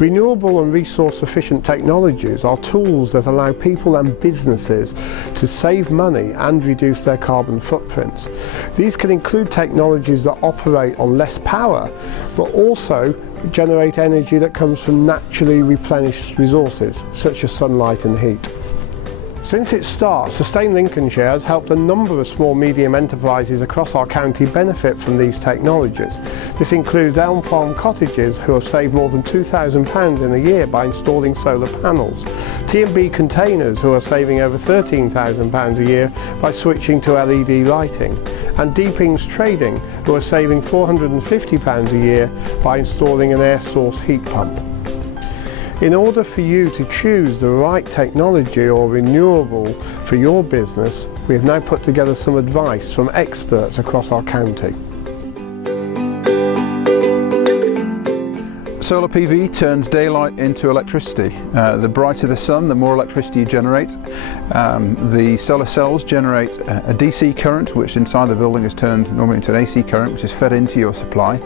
Renewable and resource-efficient technologies are tools that allow people and businesses to save money and reduce their carbon footprints. These can include technologies that operate on less power, but also generate energy that comes from naturally replenished resources, such as sunlight and heat. Since its start, Sustain Lincolnshire has helped a number of small-medium enterprises across our county benefit from these technologies. This includes Elm Farm Cottages, who have saved more than £2,000 in a year by installing solar panels, T&B Containers, who are saving over £13,000 a year by switching to LED lighting, and Deepings Trading, who are saving £450 a year by installing an air source heat pump. In order for you to choose the right technology or renewable for your business, we have now put together some advice from experts across our county. Solar PV turns daylight into electricity. The brighter the sun, the more electricity you generate. The solar cells generate a DC current, which inside the building is turned normally into an AC current, which is fed into your supply.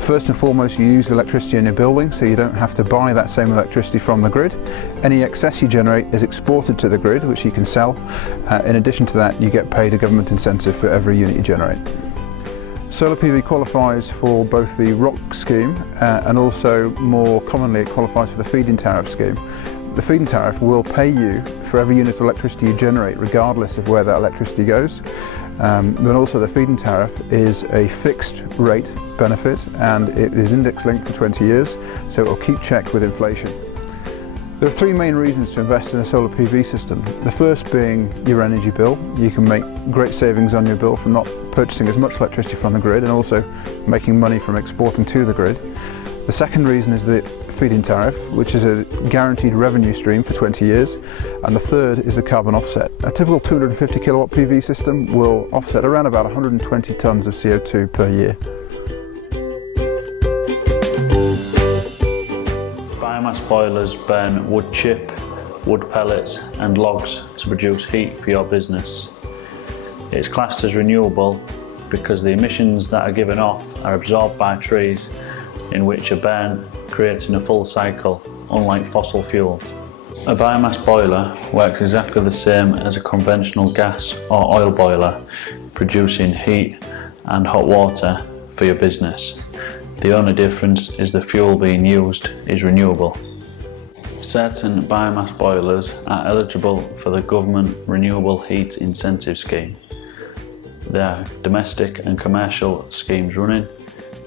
First and foremost, you use the electricity in your building, so you don't have to buy that same electricity from the grid. Any excess you generate is exported to the grid, which you can sell. In addition to that, you get paid a government incentive for every unit you generate. Solar PV qualifies for both the ROC scheme and also more commonly it qualifies for the feed-in tariff scheme. The feed-in tariff will pay you for every unit of electricity you generate regardless of where that electricity goes. But also the feed-in tariff is a fixed rate benefit and it is index linked for 20 years, so it will keep check with inflation. There are three main reasons to invest in a solar PV system. The first being your energy bill. You can make great savings on your bill from not purchasing as much electricity from the grid and also making money from exporting to the grid. The second reason is the feed-in tariff, which is a guaranteed revenue stream for 20 years. And the third is the carbon offset. A typical 250 kilowatt PV system will offset around about 120 tonnes of CO2 per year. Biomass boilers burn wood chip, wood pellets and logs to produce heat for your business. It's classed as renewable because the emissions that are given off are absorbed by trees in which are burned, creating a full cycle, unlike fossil fuels. A biomass boiler works exactly the same as a conventional gas or oil boiler, producing heat and hot water for your business. The only difference is the fuel being used is renewable. Certain biomass boilers are eligible for the government Renewable Heat Incentive Scheme. There are domestic and commercial schemes running.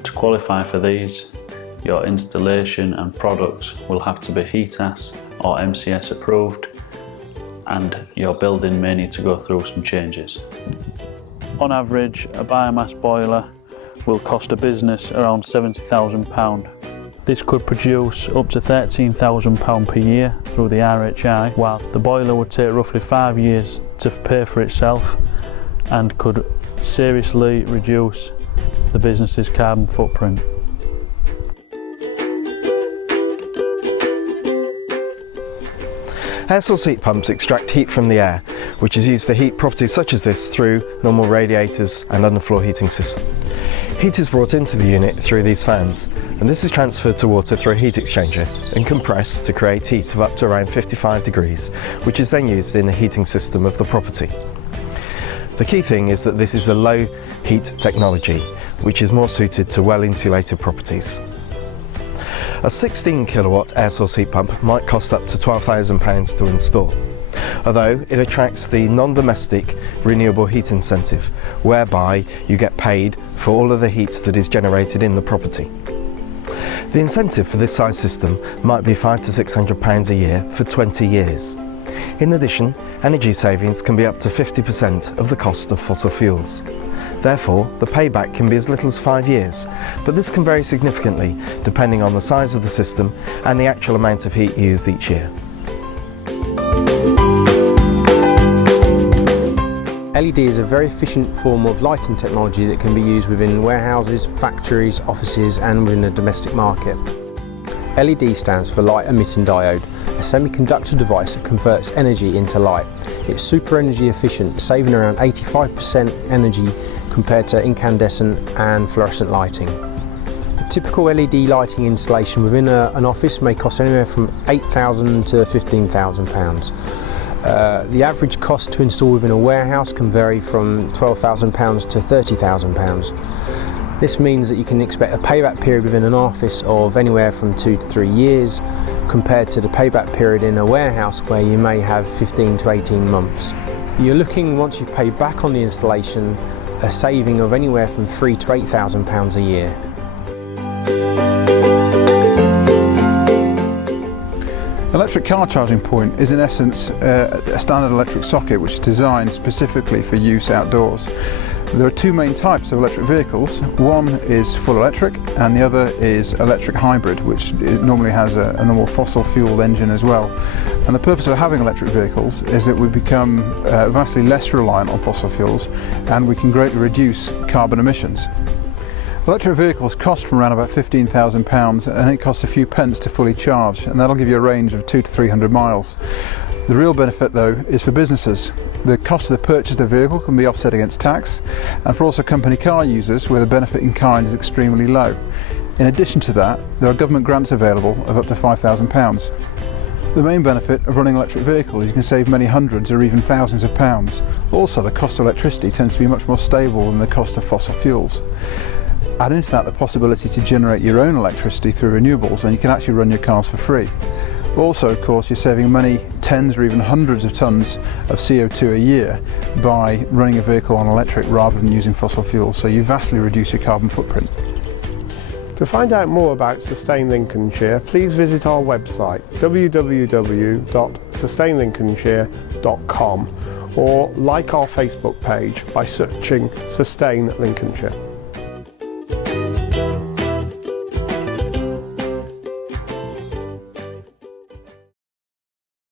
To qualify for these, your installation and products will have to be HEATAS or MCS approved, and your building may need to go through some changes. On average, a biomass boiler will cost a business around £70,000. This could produce up to £13,000 per year through the RHI, whilst the boiler would take roughly 5 years to pay for itself and could seriously reduce the business's carbon footprint. Air source heat pumps extract heat from the air, which is used to heat properties such as this through normal radiators and underfloor heating system. Heat is brought into the unit through these fans, and this is transferred to water through a heat exchanger and compressed to create heat of up to around 55 degrees, which is then used in the heating system of the property. The key thing is that this is a low heat technology, which is more suited to well insulated properties. A 16 kilowatt air source heat pump might cost up to £12,000 to install, although it attracts the non-domestic renewable heat incentive, whereby you get paid for all of the heat that is generated in the property. The incentive for this size system might be £500 to £600 a year for 20 years. In addition, energy savings can be up to 50% of the cost of fossil fuels. Therefore, the payback can be as little as 5 years, but this can vary significantly depending on the size of the system and the actual amount of heat used each year. LED is a very efficient form of lighting technology that can be used within warehouses, factories, offices and within the domestic market. LED stands for light emitting diode, a semiconductor device that converts energy into light. It's super energy efficient, saving around 85% energy compared to incandescent and fluorescent lighting. A typical LED lighting installation within an office may cost anywhere from £8,000 to £15,000. The average cost to install within a warehouse can vary from £12,000 to £30,000. This means that you can expect a payback period within an office of anywhere from 2 to 3 years, compared to the payback period in a warehouse where you may have 15 to 18 months. You're looking, once you've paid back on the installation, a saving of anywhere from £3,000 to £8,000 a year. Electric car charging point is in essence a standard electric socket which is designed specifically for use outdoors. There are two main types of electric vehicles. One is full electric and the other is electric hybrid, which normally has a normal fossil fueled engine as well. And the purpose of having electric vehicles is that we become vastly less reliant on fossil fuels and we can greatly reduce carbon emissions. Electric vehicles cost from around about £15,000 and it costs a few pence to fully charge, and that'll give you a range of 200 to 300 miles. The real benefit though is for businesses. The cost of the purchase of the vehicle can be offset against tax, and for also company car users where the benefit in kind is extremely low. In addition to that, there are government grants available of up to £5,000. The main benefit of running an electric vehicle is you can save many hundreds or even thousands of pounds. Also, the cost of electricity tends to be much more stable than the cost of fossil fuels. Add into that the possibility to generate your own electricity through renewables, and you can actually run your cars for free. Also, of course, you're saving many tens or even hundreds of tons of CO2 a year by running a vehicle on electric rather than using fossil fuels, so you vastly reduce your carbon footprint. To find out more about Sustain Lincolnshire, please visit our website www.sustainlincolnshire.com or like our Facebook page by searching Sustain Lincolnshire.